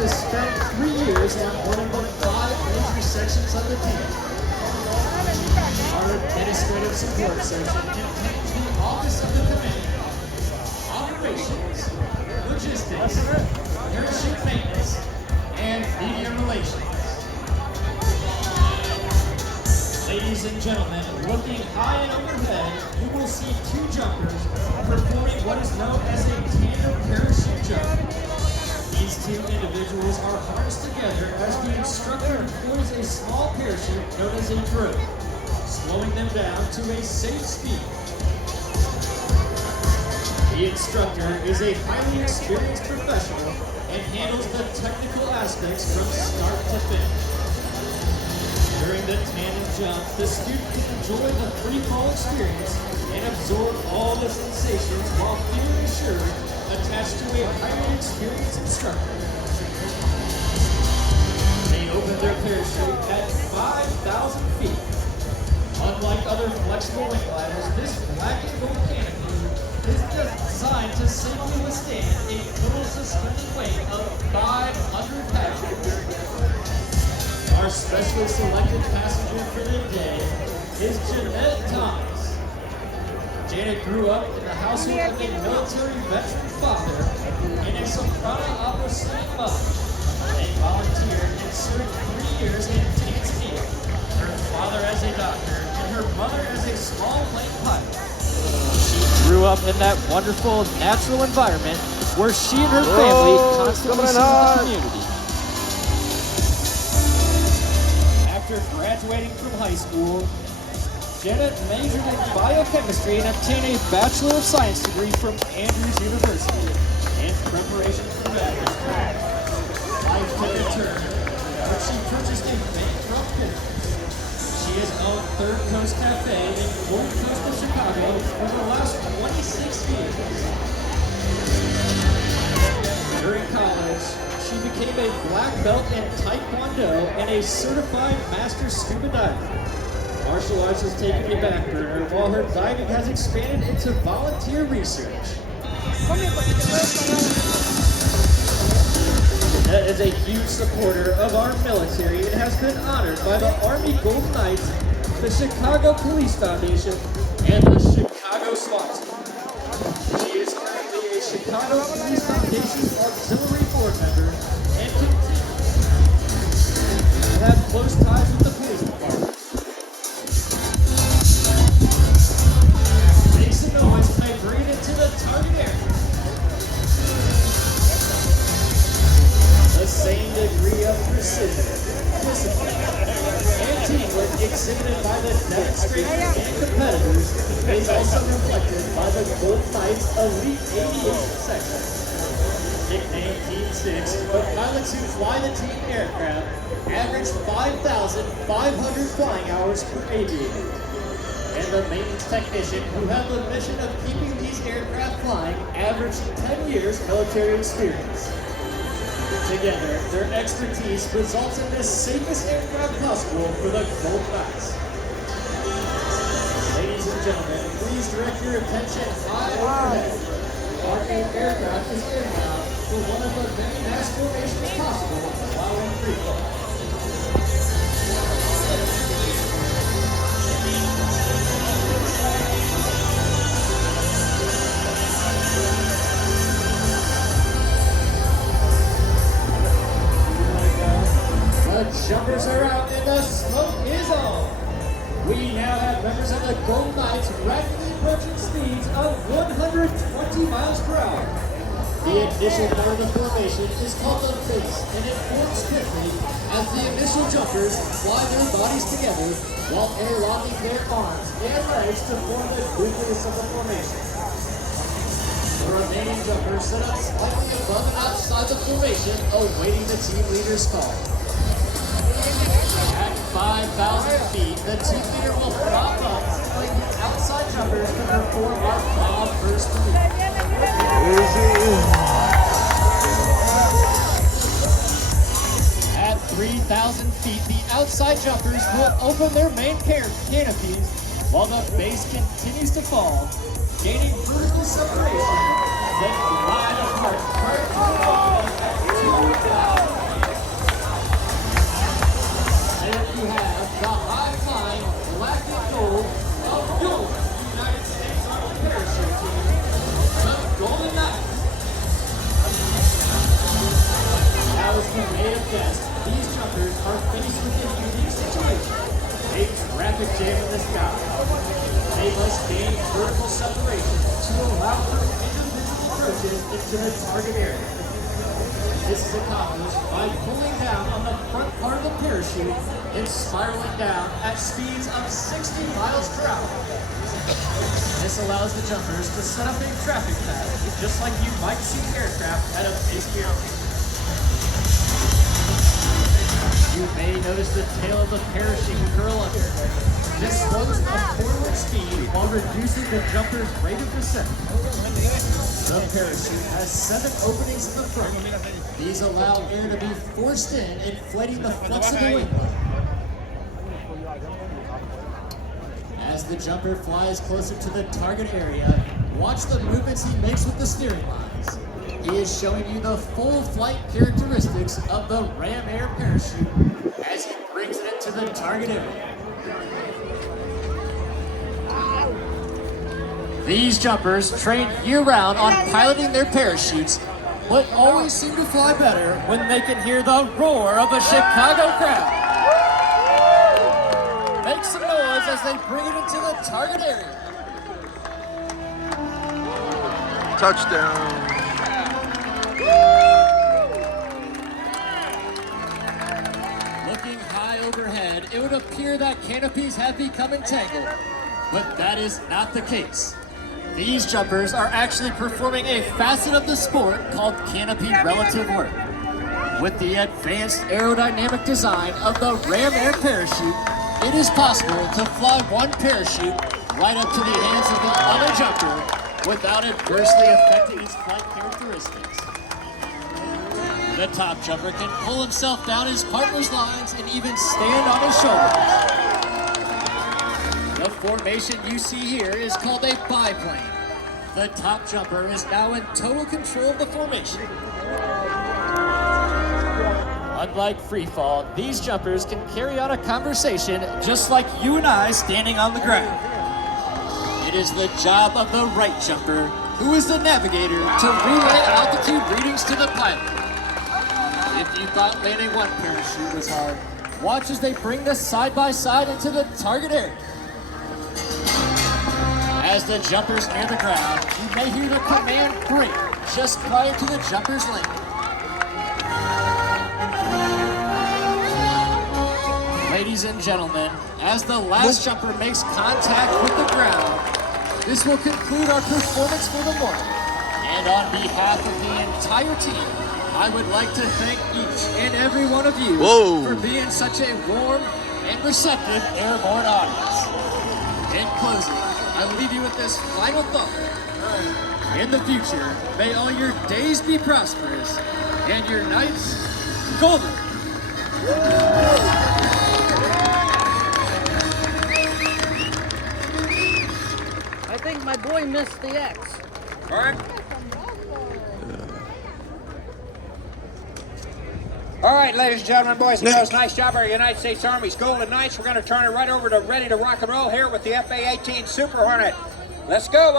to spend 3 years on one of the 5 major sections of the team. Our administrative support section contains the Office of the Commander, Operations, Logistics, Parachute Maintenance, and Media Relations. Ladies and gentlemen, looking high and overhead, you will see 2 jumpers performing what is known as a tandem parachute jump. These 2 individuals are harnessed together as the instructor deploys a small parachute known as a drogue, slowing them down to a safe speed. The instructor is a highly experienced professional and handles the technical aspects from start to finish. During the tandem jump, the student can enjoy the free fall experience and absorb all the sensations while feeling assured attached to a highly experienced instructor. They open their parachute at 5,000 feet. Unlike other flexible wing gliders, this black and gold canopy is designed to safely withstand a total suspended weight of 500 pounds. Our specially selected passenger for the day is Jeanette Thomas. Janet grew up in the household of a military veteran father and a soprano opera singing mother. They volunteered and served 3 years in Tanzania, her father as a doctor and her mother as a small plane pilot. She grew up in that wonderful natural environment where she and her family constantly served the community. After graduating from high school, Janet majored in biochemistry and obtained a Bachelor of Science degree from Andrews University in preparation for graduate school. Life took a turn when she purchased a bankrupt business. She has owned Third Coast Cafe in Gold Coast of Chicago for the last 26 years. During college, she became a black belt in Taekwondo and a certified master scuba diver. Martial arts has taken a back burner while her diving has expanded into volunteer research. Jeanette is a huge supporter of our military and has been honored by the Army Golden Knights, the Chicago Police Foundation, and the Chicago SWAT team. She is currently a Chicago Police Foundation Auxiliary Board member and continues to have close ties with the police department. Make some noise when I bring it to the target area. The same degree of precision, discipline, and teamwork exhibited by the demonstrators and competitors is also reflected by the Golden Knights Elite Aviation section. Nicknamed Team 6, the pilots who fly the team aircraft average 5,500 flying hours per aviator. And the maintenance technician who have the mission of keeping these aircraft flying average 10 years military experience. Together, their expertise results in the safest aircraft possible for the Golden Knights. Ladies and gentlemen, please direct your attention high overhead. Our aircraft is inbound for one of the many mass formations possible while in free fall. The jumpers are out and the smoke is on. We now have members of the Golden Knights rapidly approaching speeds of 120 miles per hour. The initial part of the formation is called the base, and it forms quickly as the initial jumpers fly their bodies together while airlocking their arms and legs to form the nucleus of the formation. The remaining jumpers set up slightly above and outside the formation, awaiting the team leader's call. At 5,000 feet, the team leader will prop up, telling the outside jumpers to perform our bob first move. At 3,000 feet, the outside jumpers will open their main canopies while the base continues to fall, gaining vertical separation, then glide apart prior to the fall at 2,000. flying in the sky. They must gain vertical separation to allow for individual approaches into the target area. This is accomplished by pulling down on the front part of the parachute and spiraling down at speeds of 60 miles per hour. This allows the jumpers to set up a traffic path, just like you might see aircraft at a big airport. You may notice the tail of the parachute curl under. This slows a forward speed while reducing the jumper's rate of descent. The parachute has 7 openings in the front. These allow air to be forced in, inflating the flexible winglet. As the jumper flies closer to the target area, watch the movements he makes with the steering lines. He is showing you the full flight characteristics of the Ram Air parachute as he brings it into the target area. These jumpers train year-round on piloting their parachutes, but always seem to fly better when they can hear the roar of a Chicago crowd. Make some noise as they bring it into the target area. Touchdown. Looking high overhead, it would appear that canopies have become entangled, but that is not the case. These jumpers are actually performing a facet of the sport called canopy relative work. With the advanced aerodynamic design of the Ram Air parachute, it is possible to fly one parachute right up to the hands of the other jumper without adversely affecting its flight characteristics. The top jumper can pull himself down his partner's lines and even stand on his shoulders. The formation you see here is called a biplane. The top jumper is now in total control of the formation. Unlike free fall, these jumpers can carry on a conversation just like you and I standing on the ground. It is the job of the right jumper, who is the navigator, to relay altitude readings to the pilot. If you thought landing one parachute was hard, watch as they bring this side by side into the target area. As the jumpers near the ground, you may hear the command brake just prior to the jumper's landing. Ladies and gentlemen, as the last jumper makes contact with the ground, this will conclude our performance for the morning. And on behalf of the entire team, I would like to thank each and every one of you for being such a warm and receptive airborne audience. In closing, I leave you with this final thought. In the future, may all your days be prosperous and your nights golden. I think my boy missed the X. All right. All right, ladies and gentlemen, boys and girls, nice job, our United States Army's Golden Knights. We're going to turn it right over to ready to rock and roll here with the FA-18 Super Hornet. Let's go.